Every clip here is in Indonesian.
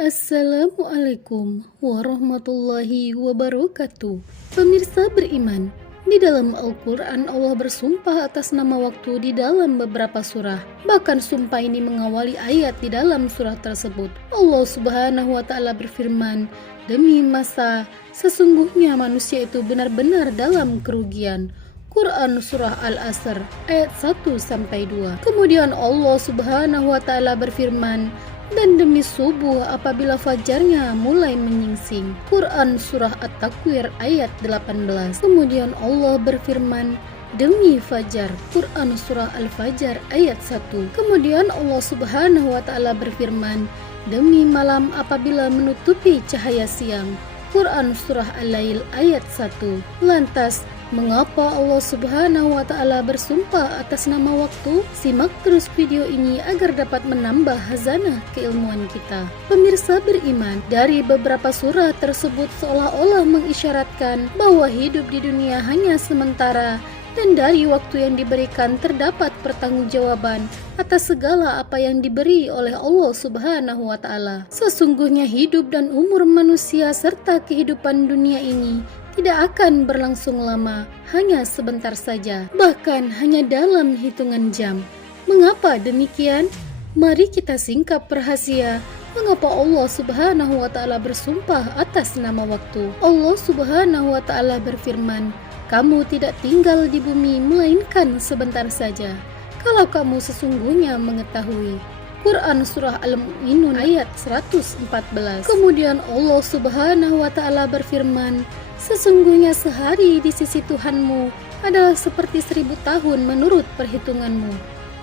Assalamualaikum warahmatullahi wabarakatuh. Pemirsa beriman, di dalam Al-Quran Allah bersumpah atas nama waktu di dalam beberapa surah. Bahkan sumpah ini mengawali ayat di dalam surah tersebut. Allah Subhanahu wa Ta'ala berfirman, "Demi masa, sesungguhnya manusia itu benar-benar dalam kerugian." Quran Surah Al-Asr ayat 1-2. Kemudian Allah Subhanahu wa Ta'ala berfirman, "Dan demi subuh apabila fajarnya mulai menyingsing." Quran Surah At-Takwir ayat 18. Kemudian Allah berfirman, "Demi fajar." Quran Surah Al-Fajr ayat 1. Kemudian Allah Subhanahu wa Ta'ala berfirman, "Demi malam apabila menutupi cahaya siang." Quran Surah Al-Lail ayat 1. Lantas, mengapa Allah Subhanahu wa Ta'ala bersumpah atas nama waktu? Simak terus video ini agar dapat menambah khazanah keilmuan kita. Pemirsa beriman, dari beberapa surah tersebut seolah-olah mengisyaratkan bahwa hidup di dunia hanya sementara, dan dari waktu yang diberikan terdapat pertanggungjawaban atas segala apa yang diberi oleh Allah Subhanahu wa Ta'ala. Sesungguhnya hidup dan umur manusia serta kehidupan dunia ini tidak akan berlangsung lama, hanya sebentar saja, bahkan hanya dalam hitungan jam. Mengapa demikian? Mari kita singkap rahasia mengapa Allah Subhanahu wa Ta'ala bersumpah atas nama waktu. Allah Subhanahu wa Ta'ala berfirman, "Kamu tidak tinggal di bumi melainkan sebentar saja, kalau kamu sesungguhnya mengetahui." Quran Surah Al-Mu'minun ayat 114. Kemudian Allah Subhanahu wa Ta'ala berfirman, "Sesungguhnya sehari di sisi Tuhanmu adalah seperti 1000 tahun menurut perhitunganmu."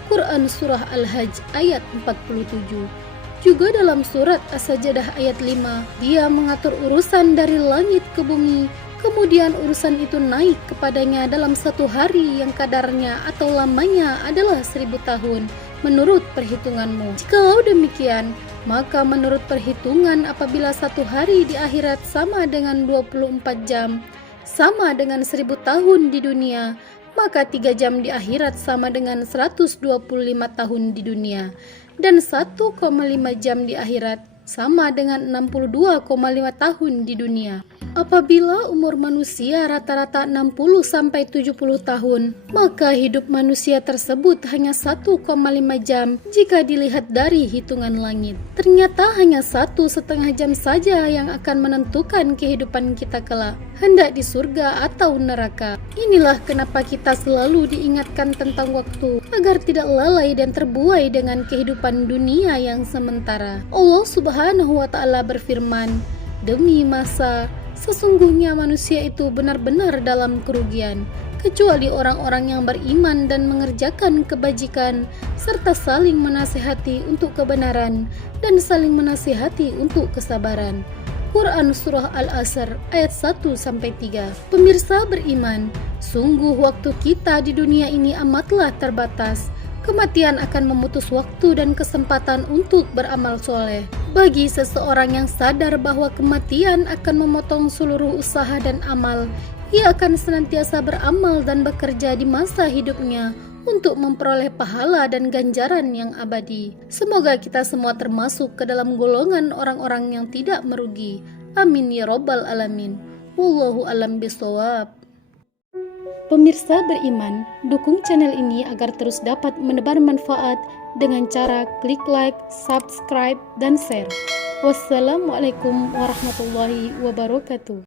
Quran Surah Al-Hajj ayat 47. Juga dalam surat As-Sajdah ayat 5, Dia mengatur urusan dari langit ke bumi, kemudian urusan itu naik kepadanya dalam satu hari yang kadarnya atau lamanya adalah 1000 tahun menurut perhitunganmu. Jikalau demikian, maka menurut perhitungan apabila satu hari di akhirat sama dengan 24 jam, sama dengan 1000 tahun di dunia, maka 3 jam di akhirat sama dengan 125 tahun di dunia, dan 1,5 jam di akhirat sama dengan 62,5 tahun di dunia. Apabila umur manusia rata-rata 60-70 tahun, maka hidup manusia tersebut hanya 1,5 jam jika dilihat dari hitungan langit. Ternyata hanya 1,5 jam saja yang akan menentukan kehidupan kita kelak, hendak di surga atau neraka. Inilah kenapa kita selalu diingatkan tentang waktu, agar tidak lalai dan terbuai dengan kehidupan dunia yang sementara. Allah Subhanahu wa Ta'ala berfirman, "Demi masa, sesungguhnya manusia itu benar-benar dalam kerugian, kecuali orang-orang yang beriman dan mengerjakan kebajikan, serta saling menasihati untuk kebenaran dan saling menasihati untuk kesabaran." Quran Surah Al-Asr ayat 1-3. Pemirsa beriman, sungguh waktu kita di dunia ini amatlah terbatas. Kematian akan memutus waktu dan kesempatan untuk beramal soleh. Bagi seseorang yang sadar bahwa kematian akan memotong seluruh usaha dan amal, ia akan senantiasa beramal dan bekerja di masa hidupnya untuk memperoleh pahala dan ganjaran yang abadi. Semoga kita semua termasuk ke dalam golongan orang-orang yang tidak merugi. Amin ya Rabbal Alamin. Wallahu alam bisawab. Pemirsa beriman, dukung channel ini agar terus dapat menebar manfaat dengan cara klik like, subscribe, dan share. Wassalamualaikum warahmatullahi wabarakatuh.